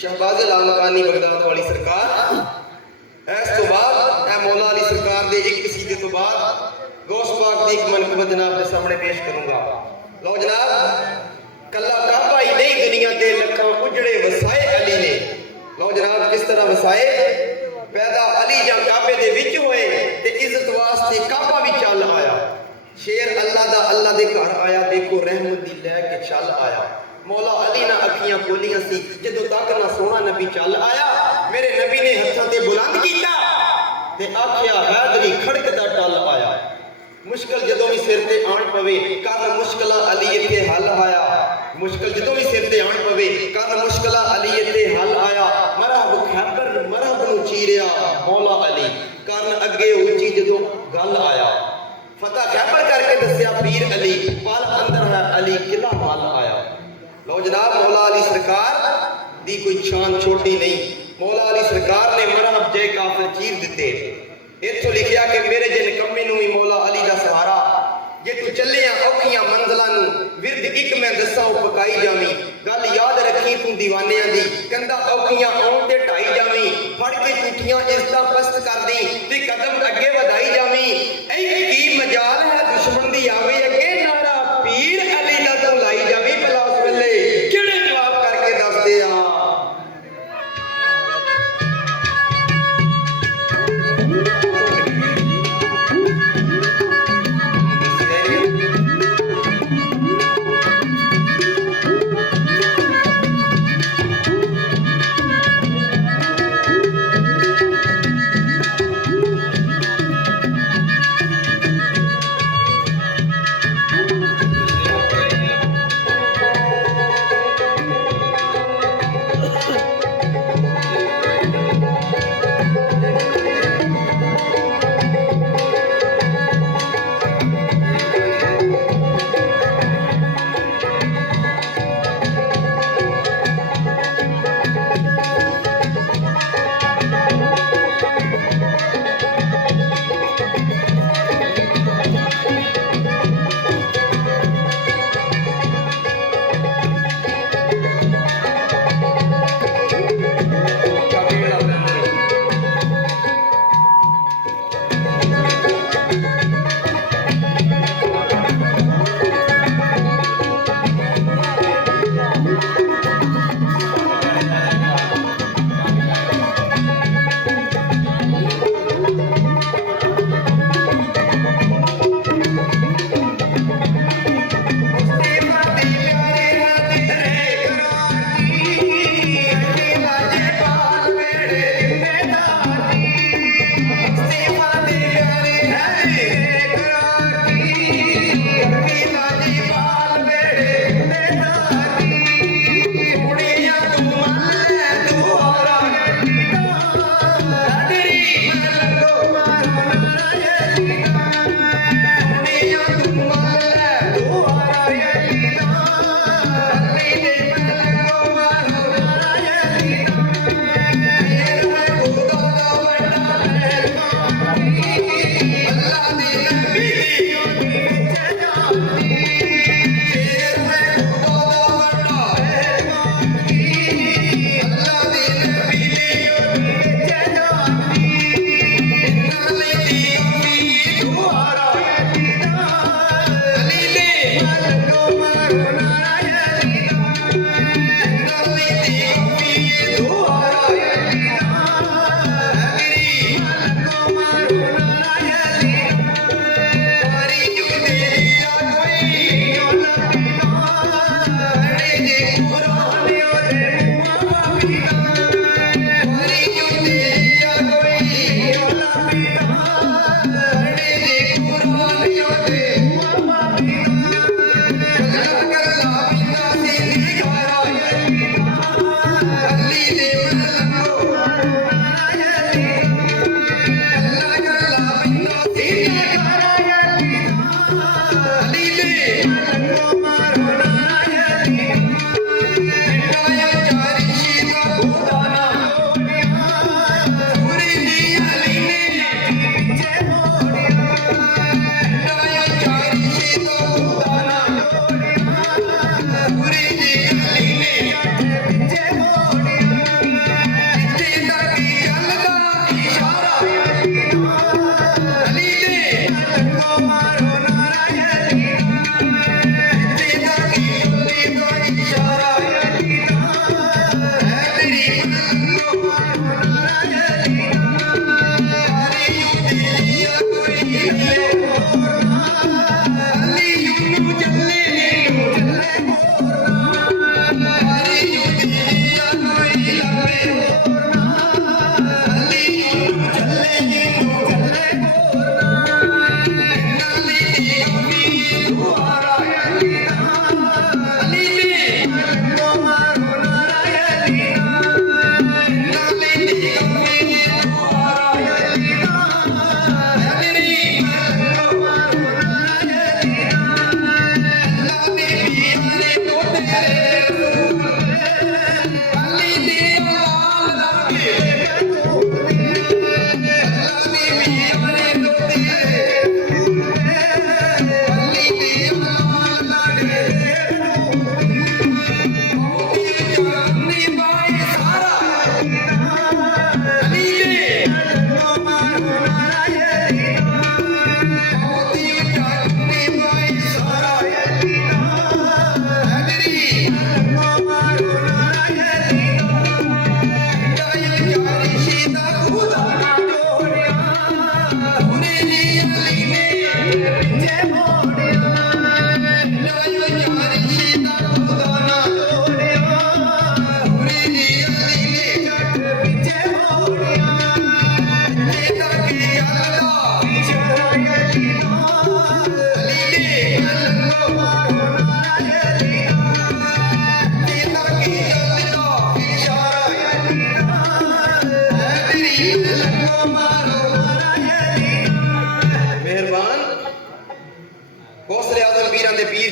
Shahbaz लालकानी Baghdad वाली सरकार। इस तो बाद मौला अली सरकार के एक कसीदे तो बाद गौस पाक की एक मनकबत जनाब के सामने पेश करूंगा। लो जनाब, कला काबा ही नहीं दुनिया के लखा उजड़े वसाए अली ने। लो जनाब, किस तरह वसाए पैदा अली जा काबे दे विच होए ते इज्जत वास्ते काबा भी चल आया। शेर अल्लाह दा अल्लाह दे घर आया, देखो रहमत दी लैके चल आया। मौला अली ना अखियां खोलियां सी जदों तक ना सोहना नबी चल आया। मेरे नबी ने हत्थां ते बुलंद कीता ते आखिया हैदरी खड़कदा टल आया। मुश्किल जदों भी सिर ते आण पवे कर मुश्किलां अली इत्थे हल आया। मुश्किल जदों भी सिर ते आण पवे कर मुश्किलां अली इत्थे हल आया। मरहब खैबर मरहब नूं चीरिया मौला अली करन अगे उची जदों गल आया। फतह खैबर करके दस्या पीर अली पल अंदर है अली किला मल आया। लो जनाब, मौला अली सरकार दी कोई शान छोटी नहीं। मौला अली सरकार ने मरहब जय काफिर चीर दिते। इत्थों लिखिया कि मेरे जे निकम्मे नूं भी मौला अली दा सहारा। जे तू चलिया औखियां मंजिलां नूं विरद एक मैं दस्सां पकाई जावी। गल याद रखी तू दीवानियां दी कंधा औखियां आउण ते ढाई जावी। फड़ के झूठियां इज्जतां पस्त कर दी ते कदम अगे वधाई जावी। ऐ की मजाल है दुश्मन दी आवे अगे नारा पीर अली दा तू लाई जावी। भला उस वेले किहड़े जवाब करके दसदे आ।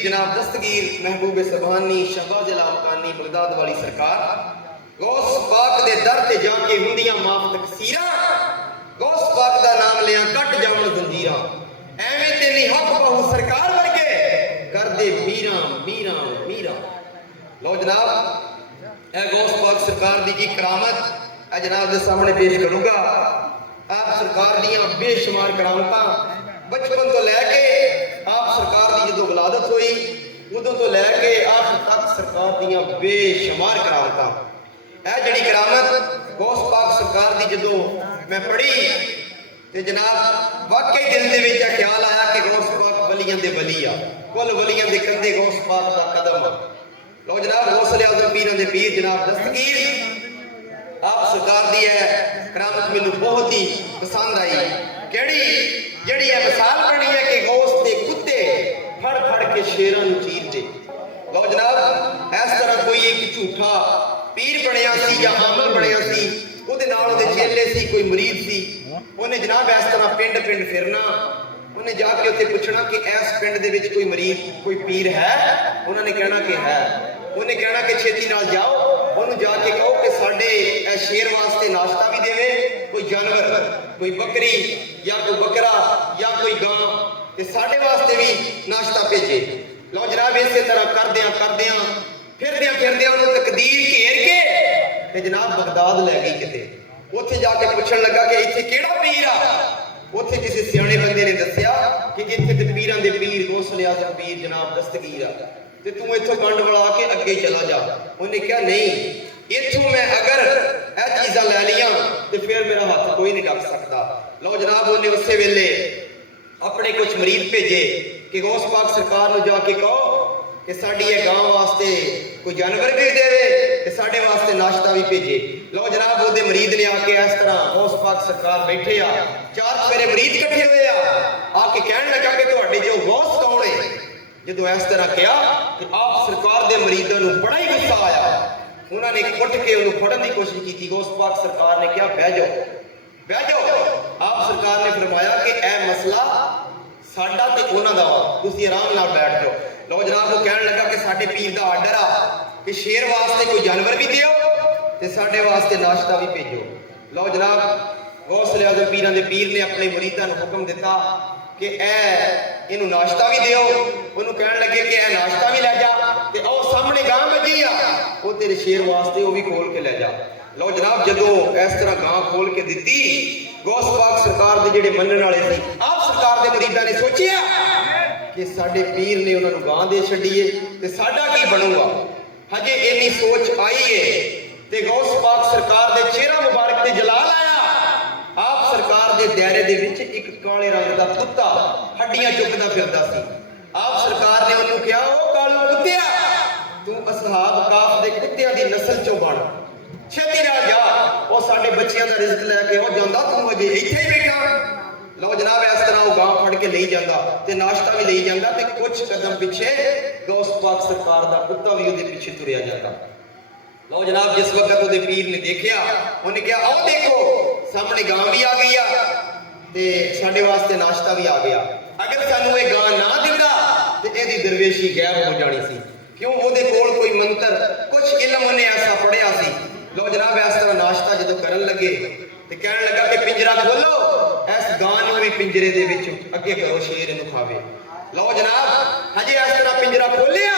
जनाब दस्तगीर महबूब सुबहानी शहबाज अमकानी बगदाद वाली सरकार गौस पाक दे दर ते जाके हुंदियां माफ तकसीरा गौस पाक दा नाम लिया कट जावन जंजीरा एवें ते नहीं हक बहु सरकार वर्गे कर दे मीरा मीरा मीरा। लो जनाब ए गौस पाक सरकार दी की करामत ए जनाब दे सामने पेश करूंगा। आप सरकार दियां बेशुमार करामतां बचपन तो लैके आप सरकार की जो विलादत हुई उदों तो लैके आखिर तक सरकार दियां बेशुमार करामतां है जिहड़ी करामत गौस पाक सरकार की जो मैं पढ़ी तो जनाब वाकई दिल दे विच ख्याल आया कि गौस पाक वलियां दे वली आ कुल वलियां दे कंधे गौस पाक दा कदम आ। लो जनाब गौसले आज़म पीरां दे पीर जनाब दस्तगीर आप सरकार दी है करामत मैनूं बहुत ही पसंद आई केड़ी ਜਿਹੜੀ ਇਹ ਮਿਸਾਲ ਬਣੀ ਹੈ ਕਿ ਗੌਸ ਦੇ ਕੁੱਤੇ ਫੜ ਫੜ ਕੇ ਸ਼ੇਰਾਂ ਨੂੰ ਚੀਰਦੇ। ਲਓ ਜਨਾਬ ਇਸ ਤਰ੍ਹਾਂ ਕੋਈ ਇੱਕ ਝੂਠਾ ਪੀਰ ਬਣਿਆ ਸੀ ਜਾਂ ਆਮਲ ਬਣਿਆ ਸੀ ਉਹਦੇ ਨਾਲ ਉਹਦੇ ਚੇਲੇ ਸੀ ਕੋਈ ਮੁਰੀਦ ਸੀ ਉਹਨੇ ਜਨਾਬ ਇਸ ਤਰ੍ਹਾਂ ਪਿੰਡ ਪਿੰਡ ਫਿਰਨਾ ਉਹਨੇ ਜਾ ਕੇ ਉੱਥੇ ਪੁੱਛਣਾ ਕਿ ਇਸ ਪਿੰਡ ਦੇ ਵਿੱਚ ਕੋਈ ਮੁਰੀਦ ਕੋਈ ਪੀਰ ਹੈ ਉਹਨਾਂ ਨੇ ਕਹਿਣਾ ਕਿ ਹੈ ਉਹਨੇ ਕਹਿਣਾ ਕਿ ਛੇਤੀ ਨਾਲ ਜਾਓ ਉਹਨੂੰ ਜਾ ਕੇ ਕਹੋ ਕਿ ਸਾਡੇ ਇਹ ਸ਼ੇਰ ਵਾਸਤੇ ਨਾਸ਼ਤਾ ਵੀ ਦੇਵੇ ਕੋਈ ਜਾਨਵਰ कोई बकरी या कोई बकरा या कोई गां ते साडे वास्ते भी नाश्ता भेजे। लो जनाब इसे तरह करदियां फिरदियां उन्होंने तकदीर घेर के ते जनाब बगदाद लै गई किते उत्थे जाके पूछण लगा कि इत्थे केड़ा पीर आ उत्थे किसी सियाणे बंदे ने दस्सिया कि इत्थे ते पीरां दे पीर गौसले आज़म पीर जनाब दस्तगीर आ ते तू इत्थों गंढ वड़ा के अगे चला जा। उन्हें कहा नहीं इत्थों मैं अगर ਇਹ ਚੀਜ਼ਾਂ ਲੈ ਲੀਆਂ ਤੇ ਫਿਰ ਮੇਰਾ ਹੱਥ ਕੋਈ ਨਹੀਂ ਡੱਕ ਸਕਦਾ। ਲਓ ਜਨਾਬ ਉਹਨੇ ਉਸੇ ਵੇਲੇ ਆਪਣੇ ਕੁਝ ਮਰੀਦ ਭੇਜੇ ਕਿ ਗੌਸ ਪਾਕ ਸਰਕਾਰ ਨੂੰ ਜਾ ਕੇ ਕਹੋ ਕਿ ਸਾਡੀ ਇਹ ਗਾਂ ਵਾਸਤੇ ਕੋਈ ਜਾਨਵਰ ਵੀ ਦੇਵੇ ਤੇ ਸਾਡੇ ਵਾਸਤੇ ਨਾਸ਼ਤਾ ਵੀ ਭੇਜੇ। ਲਓ ਜਨਾਬ ਉਹਦੇ ਮਰੀਦ ਨੇ ਆ ਕੇ ਇਸ ਤਰ੍ਹਾਂ ਗੌਸ ਪਾਕ ਸਰਕਾਰ ਬੈਠੇ ਆ ਚਾਰ ਸਵੇਰੇ ਮਰੀਦ ਇਕੱਠੇ ਹੋਏ ਆ ਕੇ ਕਹਿਣ ਲੱਗਾ ਕਿ ਤੁਹਾਡੇ ਜੋ ਗੌਸ ਕੌਣ ਹੈ। ਜਦੋਂ ਇਸ ਤਰ੍ਹਾਂ ਕਿਹਾ ਕਿ ਆਪ ਸਰਕਾਰ ਦੇ ਮਰੀਦਾਂ ਨੂੰ ਬੜਾ ਹੀ ਗੁੱਸਾ ਆਇਆ उन्होंने उठ के उन्हें फड़न की कोशिश की। गौस पाक सरकार ने कहा बह जाओ। आप सरकार ने फरमाया कि यह मसला साडा ते उन्हां दा वा तुसीं आराम नाल बैठ जाओ। लो जनाब वो कहने लगा कि साडे पीर दा आर्डर आ कि शेर वास्ते कोई जानवर भी दिओ ते साडे वास्ते नाश्ता भी भेजो। लो जनाब गौसले आज़म पीरां दे पीर ने अपने मुरीदां नूं हुक्म दिता कि इनू नाश्ता भी दिओ। उन्होंने कहने लगे कि यह नाश्ता भी लै जा ते ओ सामने गां बजी आ वो तेरे शेर वास्ते वो भी खोल के ले जा। लो जनाब जदों इस तरह गां खोल के दी गौस पाक सरकार के जिहड़े मनण वाले सी आप सरकार के मरीदां ने सोचिया कि साडे पीर ने उन्होंने गां दे छड्डीए ते साडा की बनूगा। हजे इन्नी सोच आई है ते गौस पाक सरकार के चेहरा मुबारक ते जलाल आया। आप सरकार के दायरे दे विच एक काले रंग का कुत्ता हड्डियां चुकदा फिरदा सी। आप सरकार ने उन्होंने कहा ओ कालू कुत्तिया ਚੋਂ ਬਣ, ਛੇਤੀ ਨਾਲ ਜਾ। ਉਹ ਸਾਡੇ ਬੱਚਿਆਂ ਦਾ ਰਿਜ਼ਕ ਲੈ ਕੇ ਉਹ ਜਾਂਦਾ, ਤੂੰ ਅਜੇ ਇੱਥੇ ਹੀ ਬੈਠਾ। ਲਓ ਜਨਾਬ, ਇਸ ਤਰ੍ਹਾਂ ਉਹ ਗਾਂ ਫੜ ਕੇ ਲਈ ਜਾਂਦਾ ਤੇ ਨਾਸ਼ਤਾ ਵੀ ਲਈ ਜਾਂਦਾ ਤੇ ਕੁਝ ਕਦਮ ਪਿੱਛੇ ਗੌਸ ਪਾਕ ਸਰਕਾਰ ਦਾ ਕੁੱਤਾ ਵੀ ਉਹਦੇ ਪਿੱਛੇ ਤੁਰਿਆ ਜਾਂਦਾ। ਲਓ ਜਨਾਬ, ਜਿਸ ਵਕਤ ਉਹਦੇ ਪੀਰ ਨੇ ਦੇਖਿਆ, ਉਹਨੇ ਕਿਹਾ ਆਓ ਦੇਖੋ, ਸਾਹਮਣੇ ਗਾਂ ਵੀ ਆ ਗਈ ਆ ਤੇ ਸਾਡੇ ਵਾਸਤੇ ਨਾਸ਼ਤਾ ਵੀ ਆ ਗਿਆ। ਅਗਰ ਸਾਨੂੰ ਇਹ ਗਾਂ ਨਾ ਦਿੰਦਾ ਤੇ ਇਹਦੀ ਦਰਵੇਸ਼ੀ ਗਾਇਬ ਹੋ ਜਾਣੀ ਸੀ। ਕਿਉਂ? ਉਹਦੇ ਕੋਲ ਕੋਈ ਮੰਤਰ, ਕੁਝ ਇਲਮ ਉਹਨੇ ਐਸਾ ਪੜਿਆ ਸੀ। ਲਓ ਜਨਾਬ, ਇਸ ਤਰ੍ਹਾਂ ਨਾਸ਼ਤਾ ਜਦੋਂ ਕਰਨ ਲੱਗੇ ਤੇ ਕਹਿਣ ਲੱਗਾ ਕਿ ਪਿੰਜਰਾ ਖੋਲੋ, ਇਸ ਗਾਂ ਨੂੰ ਵੀ ਪਿੰਜਰੇ ਦੇ ਵਿੱਚ ਅੱਗੇ ਕਰੋ, ਸ਼ੇਰ ਇਹਨੂੰ ਖਾਵੇ। ਲਓ ਜਨਾਬ, ਹਜੇ ਇਸ ਤਰ੍ਹਾਂ ਪਿੰਜਰਾ ਖੋਲਿਆ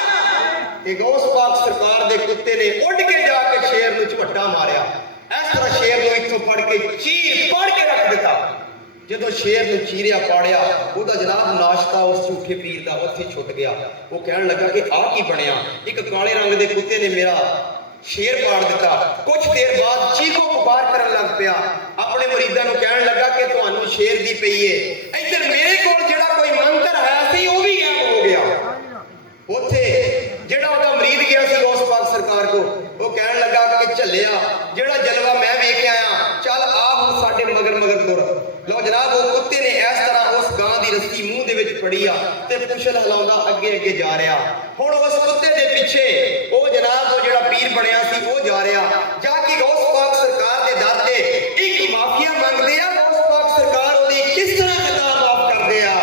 ਤੇ ਗੌਸ ਪਾਕ ਸਰਕਾਰ ਦੇ ਕੁੱਤੇ ਨੇ ਉੱਡ ਕੇ ਜਾ ਕੇ ਸ਼ੇਰ ਨੂੰ ਝਪੱਟਾ ਮਾਰਿਆ। ਇਸ ਤਰ੍ਹਾਂ ਸ਼ੇਰ ਨੂੰ ਇੱਥੋਂ ਫੜ ਕੇ ਚੀਰ ਪਾੜ ਕੇ ਰੱਖ ਦਿੱਤਾ। ਜਦੋਂ ਸ਼ੇਰ ਨੂੰ ਚੀਰਿਆ ਪਾੜਿਆ, ਉਹਦਾ ਜਨਾਬ ਨਾਸ਼ਤਾ ਉਸ ਝੂਠੇ ਪੀਰ ਦਾ ਉੱਥੇ ਛੁੱਟ ਗਿਆ। ਉਹ ਕਹਿਣ ਲੱਗਾ ਕਿ ਆਹ ਕੀ ਬਣਿਆ, ਇੱਕ ਕਾਲੇ ਰੰਗ ਦੇ ਕੁੱਤੇ ਨੇ ਮੇਰਾ ਸ਼ੇਰ ਪਾੜ ਦਿੱਤਾ। ਕੁਝ ਦੇਰ ਬਾਅਦ ਚੀਖੋ ਪੁਕਾਰ ਕਰਨ ਲੱਗ ਪਿਆ, ਆਪਣੇ ਮੁਰੀਦਾਂ ਨੂੰ ਕਹਿਣ ਲੱਗਾ ਕਿ ਤੁਹਾਨੂੰ ਸ਼ੇਰ ਦੀ ਪਈ ਏ। ਇੱਧਰ ਮੇਰੇ ਕੋਲ ਜਿਹੜਾ ਕੋਈ ਮੰਤਰ ਹੈ ਸੀ ਉਹ ਵੀ ਗਾਇਬ ਹੋ ਗਿਆ। ਉੱਥੇ ਜਿਹੜਾ ਉਹਦਾ ਮਰੀਦ ਗਿਆ ਸੀ ਉਸ ਪਾਕ ਸਰਕਾਰ ਕੋ, ਉਹ ਕਹਿਣ ਲੱਗਾ ਕਿ ਝੱਲਿਆ, ਜਿਹੜਾ ਜਲਵਾ ਮੈਂ ਵੇਖ ਆਇਆ, ਚੱਲ ਆ ਹੁਣ ਸਾਡੇ ਮਗਰ ਮਗਰ ਤੁਰ। ਲਓ ਜਨਾਬ, ਉਹ ਕੁੱਤੇ ਨੇ ਇਸ ਤਰ੍ਹਾਂ ਉਸ ਗਾਂ ਦੀ ਰੱਸੀ ਮੂੰਹ ਦੇ ਵਿੱਚ ਫੜੀ ਆ ਤੇ ਪੁੱਛਲ ਹਿਲਾਉਂਦਾ ਅੱਗੇ ਅੱਗੇ ਜਾ ਰਿਹਾ। ਹੁਣ ਉਸ ਕੁੱਤੇ ਦੇ ਪਿੱਛੇ ਉਹ ਜਨਾਬ ਉਹ ਜਿਹੜਾ ਪੀਰ ਬਣਿਆ ਸੀ ਉਹ ਜਾ ਰਿਹਾ। ਜਾ ਕੇ ਗੌਸ ਪਾਕ ਸਰਕਾਰ ਦੇ ਦਰ ਤੇ ਇੱਕ ਮਾਫੀਆ ਮੰਗਦੇ ਆ। ਗੌਸ ਪਾਕ ਸਰਕਾਰ ਉਹਦੀ ਕਿਸ ਤਰ੍ਹਾਂ ਖਤਾ ਮਾਫ ਕਰਦੇ ਆ।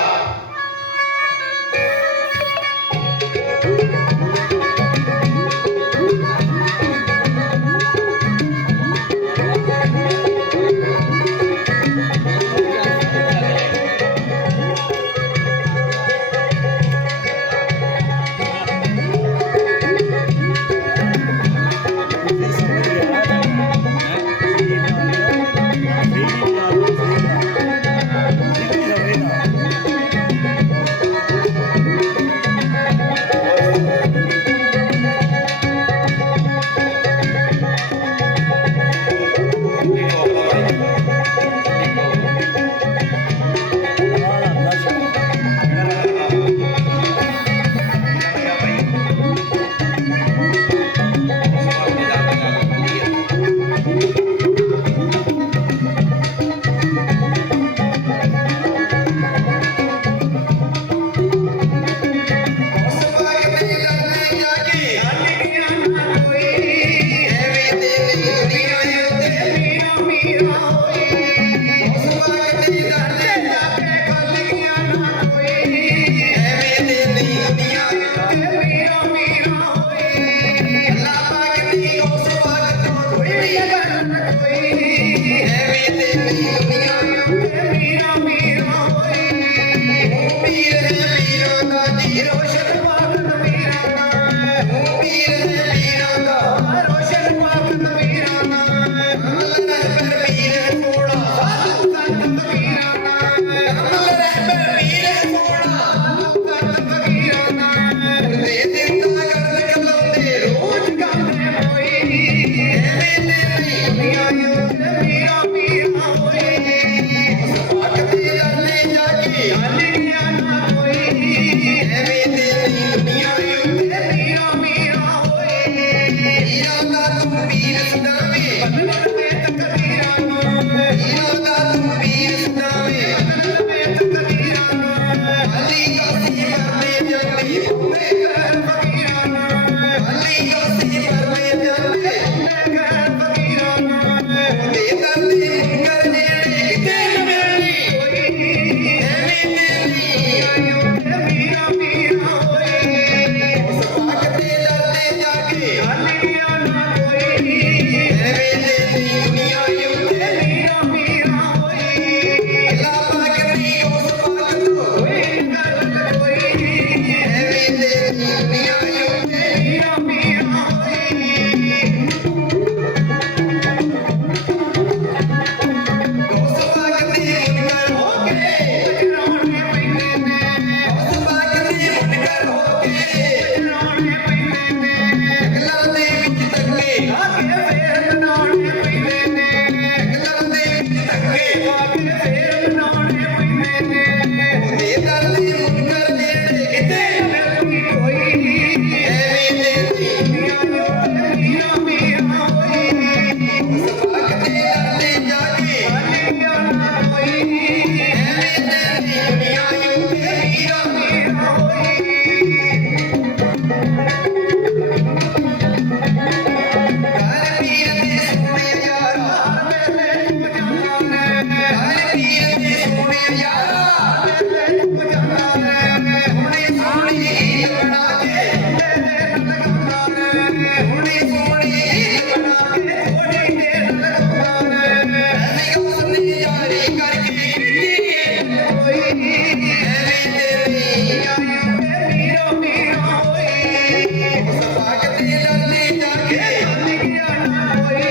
ਮੁਸਤਫਾ ਕਿਤੇ ਲੜਦੀ ਜਾ ਕੇ ਮੰਨ ਗਿਆ ਨਾ ਕੋਈ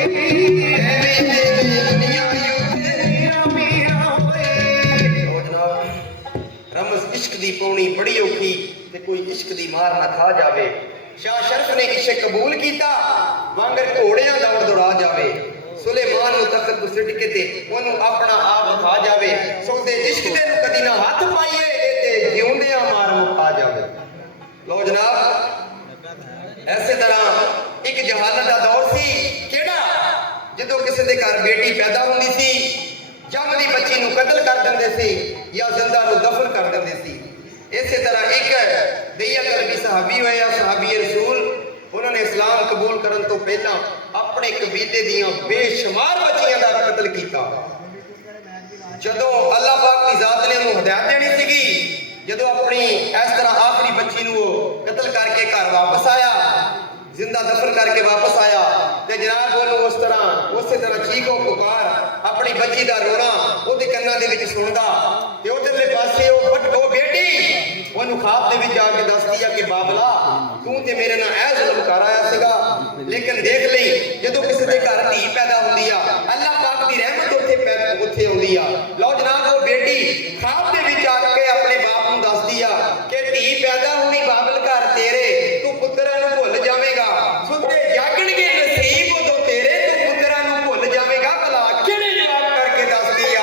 ਐਵੇਂ ਦੇ ਦੁਨੀਆ ਉੱਤੇ ਮੀਆਂ ਹੋਏ। ਉਹ ਜਨਾਬ ਰਮਜ਼ ਇਸ਼ਕ ਦੀ ਪਾਉਣੀ ਬੜੀ ਔਖੀ ਤੇ ਕੋਈ ਇਸ਼ਕ ਦੀ ਮਾਰ ਨਾ ਖਾ ਜਾਵੇ। ਸ਼ਾਹ ਸ਼ਰਫ ਨੇ ਇਸ਼ਕ ਕਬੂਲ ਕੀਤਾ ਵਾਂਗਰ ਘੋੜਿਆਂ ਦੌੜ ਦੌੜਾ ਜਾਵੇ। ਸੁਲੇਮਾਨ ਨੂੰ ਤਖਤ ਤੋਂ ਸਿੱਟ ਕੇ ਤੇ ਉਹਨੂੰ ਆਪਣਾ ਆਪ ਖਾ ਜਾਵੇ। ਸੋਦੇ ਇਸ਼ਕ ਦੇ ਨੂੰ ਕਦੀ ਨਾ ਹੱਥ ਪਾਈਏ ਤੇ ਜਿਉਂਦਿਆਂ ਮਾਰ ਮੁਕਾ ਜਾਵੇ। ਲੋ ਜਨਾਬ ਐਸੇ ਤਰ੍ਹਾਂ ਇੱਕ ਜਹਾਲਤ ਦਾ ਦੌਰ ਸੀ ਕਿਹੜਾ ਜਦੋਂ ਕਿਸੇ ਦੇ ਘਰ ਬੇਟੀ ਪੈਦਾ ਹੁੰਦੀ ਸੀ ਜੰਮਦੀ ਬੱਚੀ ਨੂੰ ਕਤਲ ਕਰ ਦਿੰਦੇ ਸੀ ਜਾਂ ਜ਼ਿੰਦਾ ਨੂੰ ਦਫਨ ਕਰ ਦਿੰਦੇ ਸੀ। ਇਸੇ ਤਰ੍ਹਾਂ ਇੱਕ ਦਈਆ ਕਲਬੀ ਸਹਾਬੀ ਹੋਇਆ ਸਹਾਬੀ ਰਸੂਲ। ਉਹਨਾਂ ਨੇ ਇਸਲਾਮ ਕਬੂਲ ਕਰਨ ਤੋਂ ਪਹਿਲਾਂ ਆਪਣੇ ਕਬੀਲੇ ਦੀਆਂ ਬੇਸ਼ੁਮਾਰ ਬੱਚੀਆਂ ਦਾ ਕਤਲ ਕੀਤਾ। ਜਦੋਂ ਅੱਲਾਹ ਪਾਕ ਦੀ ਜ਼ਾਤ ਨੇ ਉਹਨੂੰ ਹਦਾਇਤ ਦੇਣੀ ਸੀਗੀ ਜਦੋਂ ਆਪਣੀ ਇਸ ਤਰ੍ਹਾਂ ਆਖਰੀ ਬੱਚੀ ਨੂੰ ਉਹ ਕਤਲ ਕਰਕੇ ਘਰ ਵਾਪਸ ਆਇਆ ਜ਼ਿੰਦਾ ਦਫਨ ਕਰਕੇ ਵਾਪਸ ਆਇਆ ਤੇ ਜਨਾਬ ਉਹਨੂੰ ਉਸੇ ਤਰ੍ਹਾਂ ਚੀਖੋ ਪੁਕਾਰ ਆਪਣੀ ਬੱਚੀ ਦਾ ਰੋਣਾ ਉਹਦੇ ਕੰਨਾਂ ਦੇ ਵਿੱਚ ਸੁਣਦਾ ਤੇ ਉਧਰਲੇ ਪਾਸੇ ਉਹ ਬੇਟੀ ਉਹਨੂੰ ਖਾਬ ਦੇ ਵਿੱਚ ਆ ਕੇ ਦੱਸਦੀ ਆ ਕਿ ਬਾਬਲਾ ਤੂੰ ਤੇ ਮੇਰੇ ਨਾਲ ਇਹ ਜ਼ੁਲਮ ਕਰ ਆਇਆ ਸੀਗਾ ਲੇਕਿਨ ਦੇਖ ਲਈ ਜਦੋਂ ਕਿਸੇ ਦੇ ਘਰ ਧੀ ਪੈਦਾ ਹੁੰਦੀ ਆ ਅੱਲਾਹ ਪਾਕ ਦੀ ਰਹਿਮਤ ਉੱਥੇ ਆਉਂਦੀ ਆ। ਲਓ ਜਨਾਬ ਉਹ ਬੇਟੀ ਖਾਬ ਦੇ ਵਿੱਚ ਆ ਕੇ ਆਪਣੇ ਬਾਪ ਨੂੰ ਦੱਸਦੀ ਆ ਕਿ ਧੀ ਪੈਦਾ ਹੋਣੀ ਬਾਬਲ ਘਰ ਤੇਰੇ ਤੂੰ ਪੁੱਤਰਾਂ ਨੂੰ ਭੁੱਲ ਜਾਵੇਂਗਾ ਸੁੱਤੇ ਜਾਗਣਗੇ ਨਸੀਬ ਉਦੋਂ ਤੇਰੇ ਤੂੰ ਪੁੱਤਰਾਂ ਨੂੰ ਭੁੱਲ ਜਾਵੇਂਗਾ ਭਲਾ ਕਿਹੜੇ ਜਵਾਬ ਕਰਕੇ ਦੱਸਦੀ ਆ।